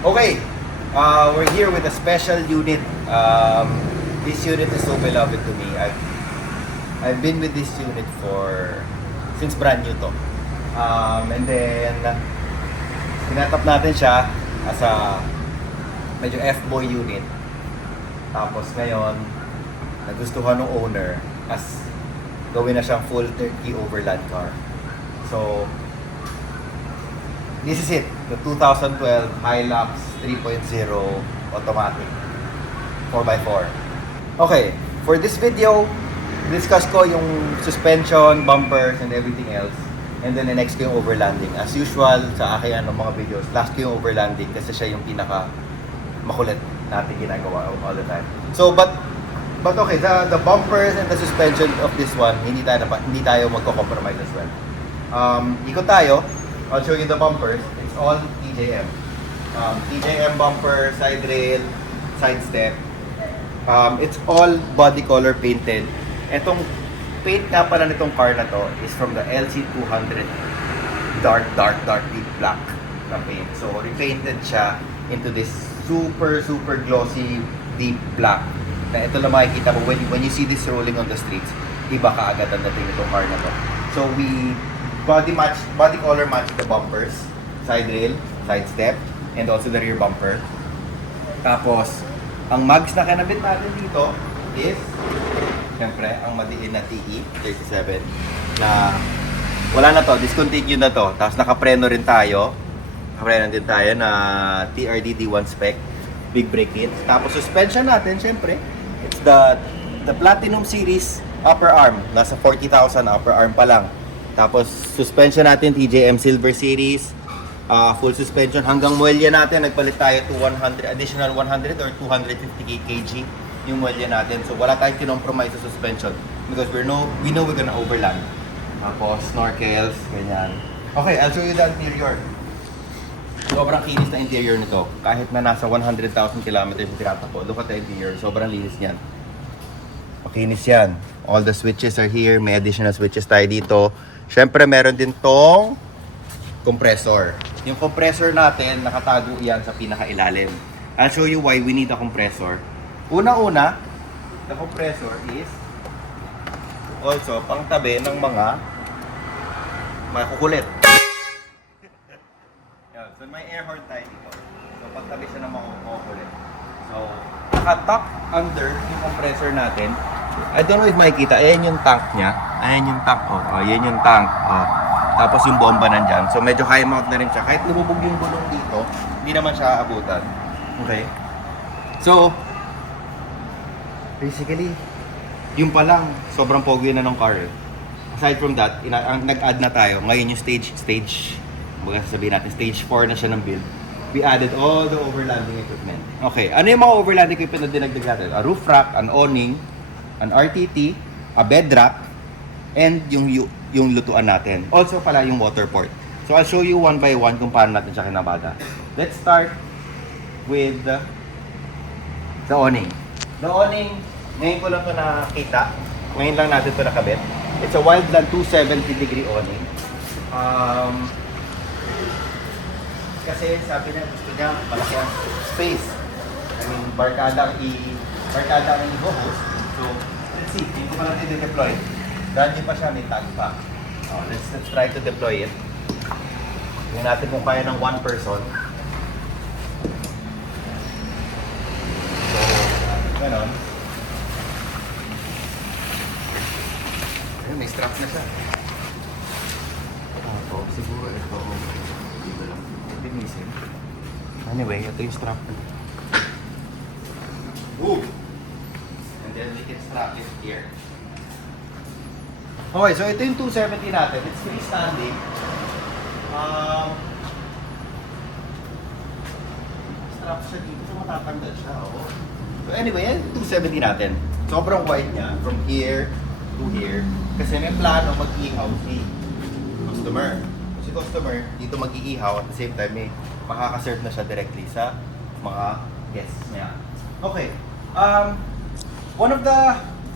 Okay, we're here with a special unit. This unit is so beloved to me. I've been with this unit since brand new to. And then tinatap natin siya as a medyo F-boy unit. Tapos ngayon, nagustuhan ng owner as gawin na siyang full turkey overland car. So, this is it, the 2012 Hilux 3.0 automatic 4x4. Okay, for this video, discuss ko yung suspension, bumpers, and everything else. And then next ko yung overlanding. As usual, sa akin mga videos, last ko yung overlanding kasi siya yung pinaka makulit natin ginagawa all the time. So, but okay, the bumpers and the suspension of this one, hindi tayo magko-compromise as well. Ikot tayo. I'll show you the bumpers. It's all TJM. TJM bumper, side rail, side step. It's all body color painted. Etong paint nga pala nitong car na to is from the LC200 dark deep black na paint. So repainted siya into this super glossy deep black. Na ito lang makikita mo when you see this rolling on the streets, iba kaagad ang dating nitong car na to. So we body color match the bumpers, side rail, side step, and also the rear bumper. Tapos ang mags na kinabit natin dito is siyempre ang madiin na TE37 na wala na to, discontinued na to. Tapos nakapreno rin tayo. Nakapreno din tayo na TRD D1 spec, big brake kit. Tapos suspension natin siyempre, it's the Platinum series upper arm. Nasa 40,000 upper arm pa lang. Tapos suspension natin TJM Silver series, full suspension hanggang muelya natin. Nagpalit tayo to 100 additional 100 or 250 kg yung muelya natin. So wala tayong kinompromise sa suspension because we know we're gonna overland. Tapos snorkels, ganyan. Okay, I'll show you the interior. Sobrang kinis na interior nito. Kahit na nasa 100,000 kilometers yung tinatakbo. Look at the interior. Sobrang linis niyan. Makinis yan. All the switches are here. May additional switches tayo dito. Siyempre, meron din tong compressor. Yung compressor natin, nakatago yan sa pinakailalim. I'll show you why we need a compressor. Una-una, the compressor is also pangtabi ng mga kukulit. Yan. So, may air horn tayo dito. So, pagtabi siya ng mga kukulit. So, naka-tuck under yung compressor natin. I don't know if makikita. Ayan yung tank niya. Ayan yung tank. Ayan yung tank. Tapos yung bomba nandyan. So medyo high mount na rin siya. Kahit lumubog yung gulong dito, hindi naman siya aabutan. Okay? So, basically, yung pa lang, sobrang pogi na ng car. Aside from that, nag-add na tayo. Ngayon yung stage, baga sasabihin natin, stage 4 na siya ng build. We added all the overlanding equipment. Okay, ano yung mga overlanding equipment na dinagdag natin? A roof rack, an awning, an RTT, a bed rack, and yung lutuan natin. Also pala yung water port. So I'll show you one by one kung paano natin siya kinabada. Let's start with the awning. The awning, ngayon ko lang ito nakita. Ngayon lang natin ito nakabit. It's a Wildland 270-degree awning. Kasi sabi niya, gusto niya malaki ang space. I mean, barkada ang i-host. So, let's see. Dito pa natin i-deploy. Brand new pa siya, may tag pa. Let's try to deploy it. Tingnan natin kung kaya ng one person. So, ganon. Ayun, may strap na siya. Siguro ito. Dito lang. Linisin. Anyway, ito yung strap. Ooh! And then we can strap it here. Okay, so ito yung 270 natin. It's freestanding. Strap siya dito. So matatanggal siya. Oh. So anyway, yan yung 270 natin. Sobrang wide niya. From here to here. Kasi may plano mag-ihaw si customer. Si customer dito mag-iihaw at the same time may makakaserve na siya directly sa mga guests niya. Okay.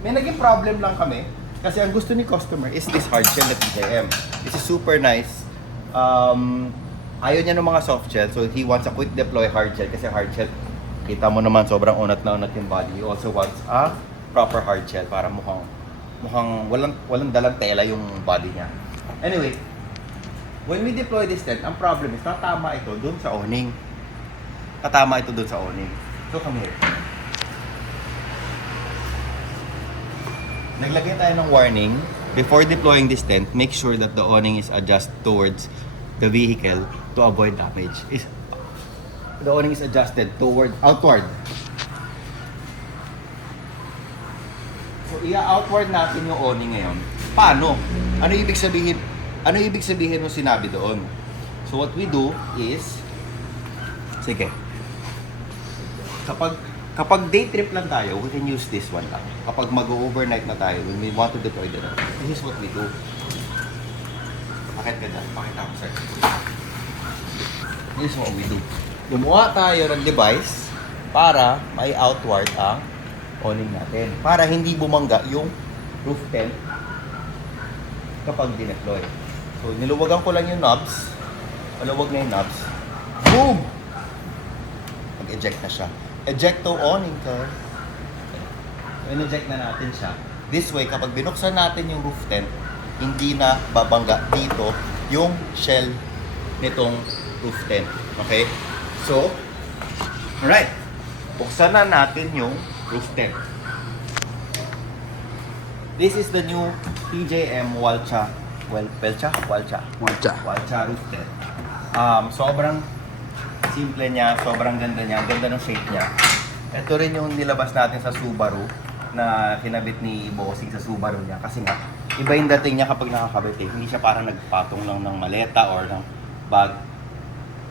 May naging problem lang kami kasi ang gusto ni customer is this hard shell na TJM. This is super nice. Ayaw niya ng mga soft shell, so he wants a quick deploy hard shell kasi hard shell, kita mo naman sobrang unat na unat yung body. He also wants a proper hard shell para mukhang walang dalang tela yung body niya. Anyway, when we deploy this tent, ang problem is tatama ito dun sa awning. Tatama ito dun sa awning. So come here. Naglagay tayo ng warning. Before deploying this tent, make sure that the awning is adjusted towards the vehicle to avoid damage. The awning is adjusted outward. So outward natin yung awning ngayon. Paano? Ano ibig sabihin? Ano ibig sabihin ng sinabi doon? So what we do is, sige, kapag day trip lang tayo, we can use this one lang. Kapag mag-overnight na tayo, when we want to deploy the tent, this is what we do. Bakit ka dyan? Pakita ko sir. This is what we do. Gumawa tayo ng device para may outward ang awning natin. Para hindi bumangga yung roof tent kapag dineploy. So, niluwagan ko lang yung knobs. Maluwag na yung knobs. Boom! Mag-eject na siya. Ejecto awning car. So, in-eject na natin siya. This way, kapag binuksan natin yung roof tent, hindi na babangga dito yung shell nitong roof tent. Okay? So, alright. Buksan na natin yung roof tent. This is the new TJM Walcha roof tent. Sobrang simple niya, sobrang ganda niya, ganda ng shape niya. Ito rin yung nilabas natin sa Subaru na kinabit ni Bossing sa Subaru niya kasi nga iba yung dating niya kapag nakakabit eh. Hindi siya parang nagpatong lang ng maleta or ng bag.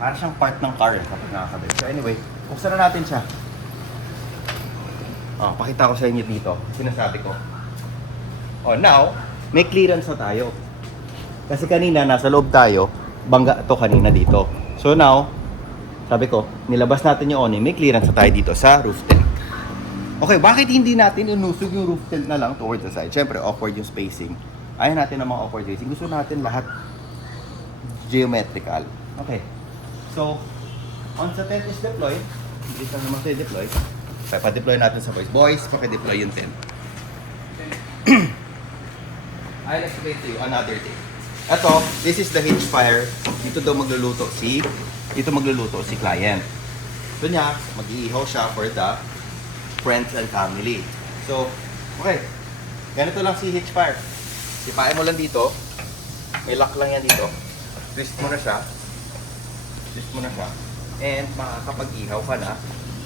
Parang siyang part ng car eh, kapag nakakabit. So anyway, buksan na natin siya. Pakita ko sa inyo dito. Sinasabi ko. Now, may clearance na tayo. Kasi kanina, nasa loob tayo, bangga to kanina dito. So now, sabi ko, nilabas natin yung awning, may clearance na tayo dito sa roof tent. Okay, bakit hindi natin inusog yung roof tent na lang towards the side? Siyempre, awkward yung spacing. Ayaw natin ng mga awkward spacing. Gusto natin lahat geometrical. Okay. So, once the tent is deployed, hindi lang naman tayo deploy. Pa-deploy natin sa boys. Boys, paki-deploy yung tent. I'll explain to you another thing. Ito, this is the hitch fire. Dito magluluto si client. Ito niya, mag-iihaw siya for the friends and family. So, okay. Ganito lang si hitch fire. Ipain mo lang dito. May lock lang yan dito. Twist mo na siya. And makakapag-ihaw ka na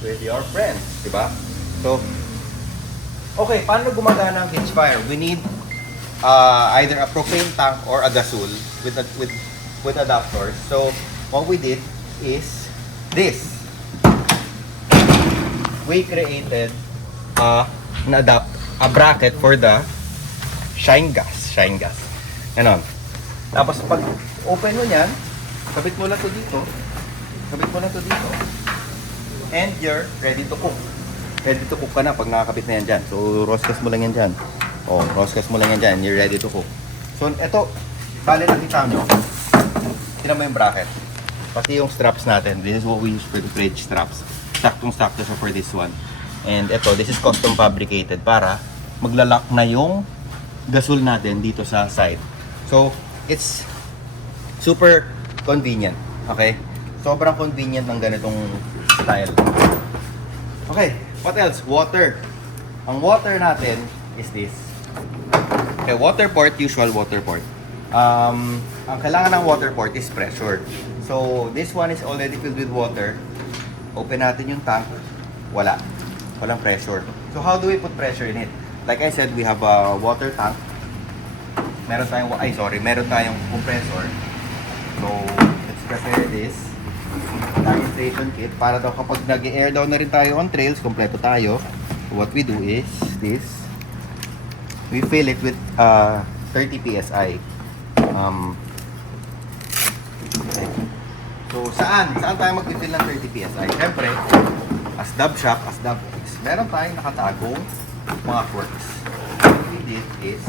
with your friends. Diba? So, okay. Paano gumagana ang hitch fire? We need either a propane tank or a gasol with adapters. So, what we did is this. We created a bracket for the shine gas. Ganon. Tapos pag open mo yan, kabit mo lang to dito. And you're ready to cook. Ready to cook ka na pag nakakabit na yan dyan. So, roscas mo lang yan dyan. You're ready to cook. So, eto, bali nakita nyo. Tignan mo yung bracket. Pati yung straps natin. This is what we use for the fridge straps. Saktong-sakto siya for this one. And ito, this is custom fabricated para maglalak na yung gasol natin dito sa side. So, it's super convenient. Okay? Sobrang convenient ng ganitong style. Okay, what else? Water. Ang water natin is this. Okay, water port, usual water port. Ang kailangan ng water port is pressure. So, this one is already filled with water. Open natin yung tank. Walang pressure. So, how do we put pressure in it? Like I said, we have a water tank. Meron tayong compressor. So, let's prepare this. Registration kit. Para daw kapag nag-air down na rin tayo on trails, kompleto tayo. So, what we do is this. We fill it with 30 PSI. So, saan tayo mag-fill ng 30 PSI? Siyempre, as dub shop, as dub works, meron tayong nakatagong mga quirks. What we did is,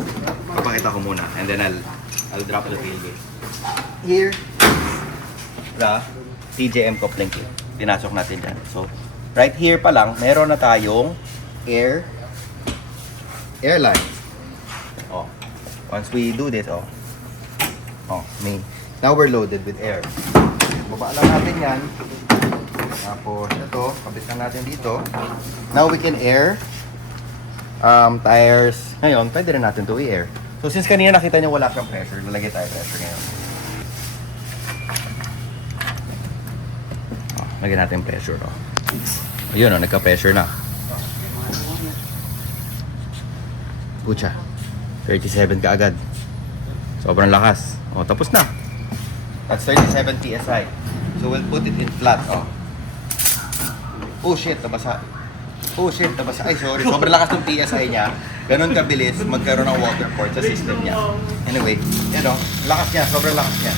papakita ko muna, and then I'll drop the tailgate. Here, the TJM coupling kit. Pinasok natin dyan. So, right here pa lang, meron na tayong airline. Oh, once we do this, now we're loaded with air. Baba lang natin yan. Tapos, ito, kabit lang natin dito. Now we can air tires. Ngayon, pwede rin natin to i-air. So, since kanina nakita nyo wala siyang pressure, lalagay tayo pressure ngayon. Lagyan natin pressure. Ayun, nagka-pressure na. Pucha, 37 ka agad. Sobrang lakas. Tapos na. That's 37 PSI. So, we'll put it in flat. Oh shit, nabasa. Ay, sorry. Sobrang lakas ng PSI niya. Ganon kabilis magkaroon ng water port sa system niya. Anyway, lakas niya. Sobrang lakas niya.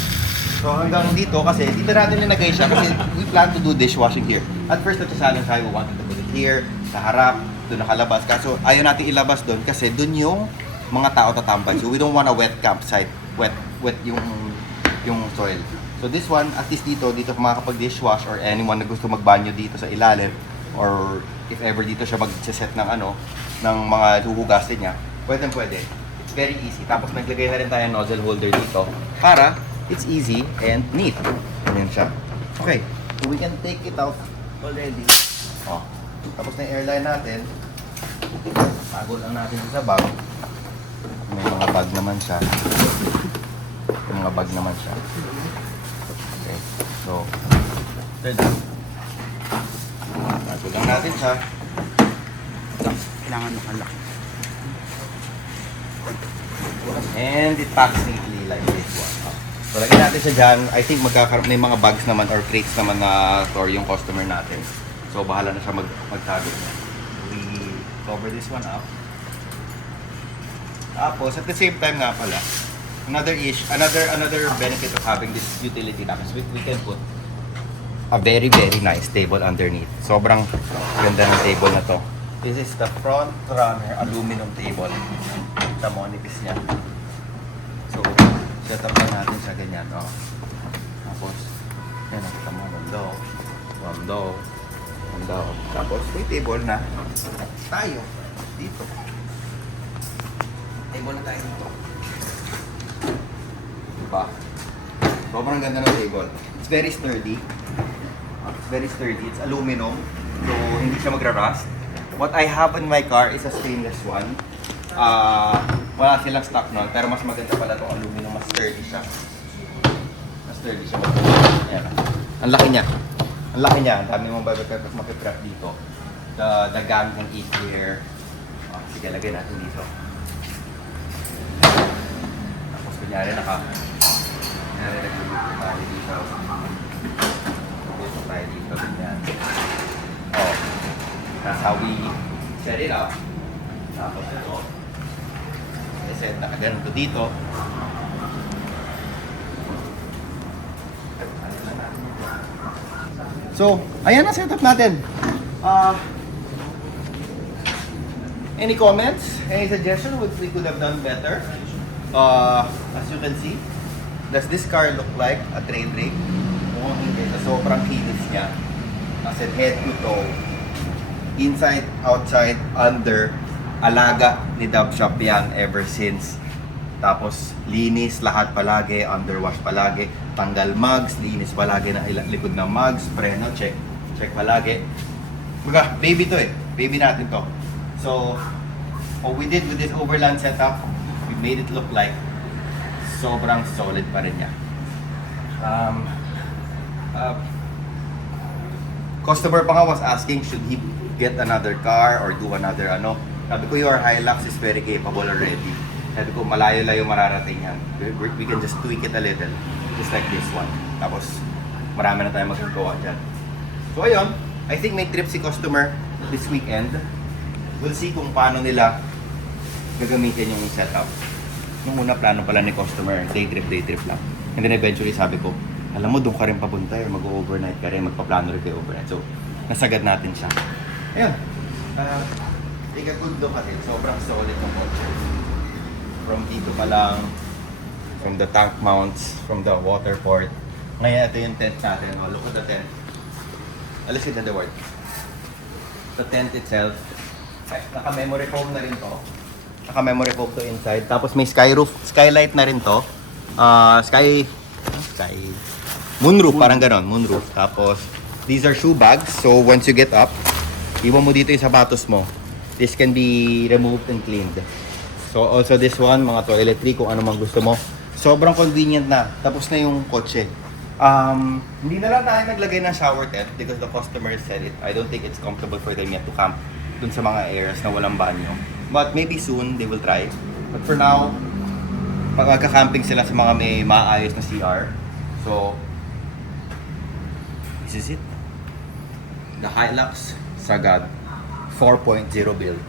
So hanggang dito kasi, dito natin nilagay siya kasi we plan to do dishwashing here. At first, nagsasalang tayo, we wanted to put it here, sa harap, doon nakalabas. Kaso ayaw natin ilabas doon kasi doon yung mga tao tatambay. So we don't want a wet campsite. Wet yung soil. So this one, at least dito makakapag-dishwash or anyone na gusto magbanyo dito sa ilalim or if ever dito siya mag-set ng ng mga huhugasin niya, pwede. It's very easy. Tapos naglagay na rin tayo ng nozzle holder dito para it's easy and neat. Ganyan siya. Okay, so we can take it out already. Tapos na yung airline natin. Tago lang natin sa bag. May mga bag naman siya. Okay, so third up. Tago lang natin siya. Kailangan makalak. And it packs neatly like this one. So, lagyan natin siya dyan. I think may mga bags naman or crates naman na store yung customer natin. So, bahala na siya magtago niya. We cover this one up. Tapos, at the same time nga pala, another benefit of having this utility box, we can put a very nice table underneath. Sobrang ganda ng table na to. This is the front runner aluminum table. Kita mo, nipis niya. So, set up na natin siya ganyan. Tapos, yan, nakita mo, rondo. Tapos, may table na tayo dito. Table na tayo dito. Diba? Sobrang ganda ng table. It's very sturdy. It's aluminum. So, hindi siya magra-rust. What I have in my car is a stainless one. Wala silang stock nun, pero mas maganda pala itong aluminum, mas sturdy siya. Ayan. Ang laki niya. Ang dami mong mapiprep dito. The gang can eat here. Sige, lagay natin dito. Tapos kunyari nagluluto tayo dito. Dito tayo dito, ganyan. That's how we set it up. Tapos ito. I-set na ganito dito. So, ayan na setup natin. Any comments? Any suggestion what we could have done better? As you can see, does this car look like a trade rig? Mukhang hindi. Sobrang kinis niya. As in head to toe. Inside, outside, under. Alaga ni Dub Shop yan ever since. Tapos, linis lahat palagi, underwash palagi. Tanggal mugs, linis palagi na likod ng mugs. Preno, check palagi. Baby to baby natin to. So, what we did with this overland setup, we made it look like sobrang solid pa rin niya. Customer pa nga was asking, should he get another car or do another Sabi ko, your Hilux is very capable already. Sabi ko, malayo-layo mararating yan. We can just tweak it a little. Just like this one. Tapos, marami na tayo magagawa dyan. So, ayun. I think may trip si customer this weekend. We'll see kung paano nila gagamitin yung setup. Nung una, plano pala ni customer, day trip lang. And then eventually, sabi ko, alam mo, doon ka rin papunta mag-overnight ka rin, magpaplano rin kayo overnight. So, nasagad natin siya. Ayun. Take a good look at it. Sobrang solid ng kotse. From dito pa lang, from the tank mounts, from the water port, Ngayon, ito yung tent natin. Oh, look at the tent. Let's get the word. The tent itself. Ay, naka-memory foam na rin to. Naka-memory foam to inside. Tapos may sky roof, skylight na rin to. Moonroof, parang ganon, moonroof. Tapos, these are shoe bags. So, once you get up, iwan mo dito yung sapatos mo. This can be removed and cleaned. So, also this one, mga toiletry, kung ano mang gusto mo. Sobrang convenient na. Tapos na yung kotse. Hindi na lang tayo naglagay ng shower tent because the customer said it. I don't think it's comfortable for them yet to camp dun sa mga areas na walang banyo. But maybe soon, they will try. But for now, pagka-camping sila sa mga may maayos na CR. So, this is it. The Hilux Sagad 4.0 build.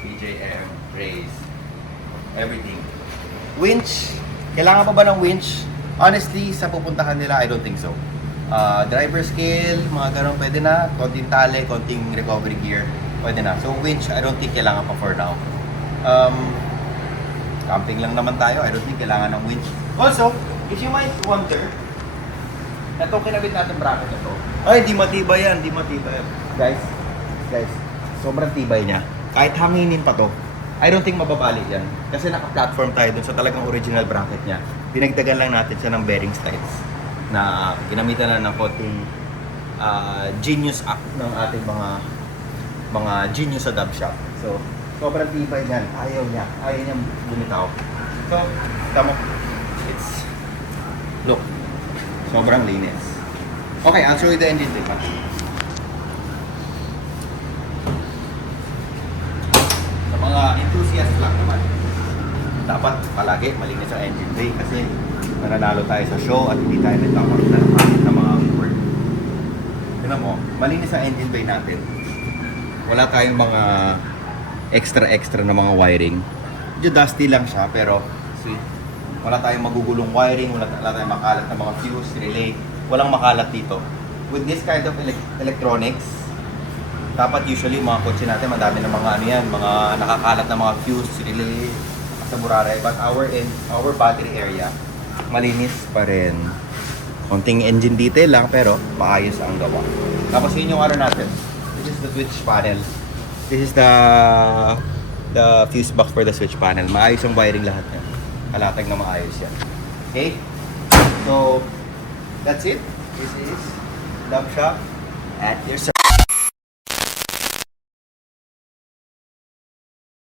PJM, race, everything. Winch. Kailangan pa ba ng winch? Honestly, sa pupuntahan nila, I don't think so. Driver scale, mga ganun, pwede na. Konting tali, konting recovery gear, pwede na. So winch, I don't think kailangan pa for now. Camping lang naman tayo, I don't think kailangan ng winch. Also, if you might wonder, itong kinabit natin bracket na to. Ay, di matibay yan, di matibay. Guys, sobrang tibay niya. Kahit hanginin pa to, I don't think mababali yan. Kasi naka-platform tayo dun sa talagang original bracket niya. Dinagdagan lang natin siya ng bearing styles na ginamitan na ng konting genius act ng ating mga genius sa dub shop. So, sobrang tibay niyan. Ayaw niya bumitaw. So, tamo. Look, sobrang linis. Okay, I'll show you the engine bay. Sa mga enthusiast lang naman, dapat palagi malinis ang engine bay kasi nananalo tayo sa show at hindi tayo nagkakaroon ng mga award. Tignan mo, malinis ang engine bay natin. Wala tayong mga extra na mga wiring. Medyo dusty lang siya pero sweet. Wala tayong magugulong wiring, wala tayong makalat na mga fuse, relay. Walang makalat dito. With this kind of electronics, dapat usually mga kotse natin madami ng mga ano yan, mga nakakalat na mga fuse, relay, sa burare. But our battery area, malinis pa rin. Konting engine detail lang pero maayos ang gawa. Tapos yun yung ano natin. This is the switch panel. This is the fuse box for the switch panel. Maayos yung wiring lahat yan. Kalatag na maayos yan. Okay? So, that's it. This is Dub Shop at your service.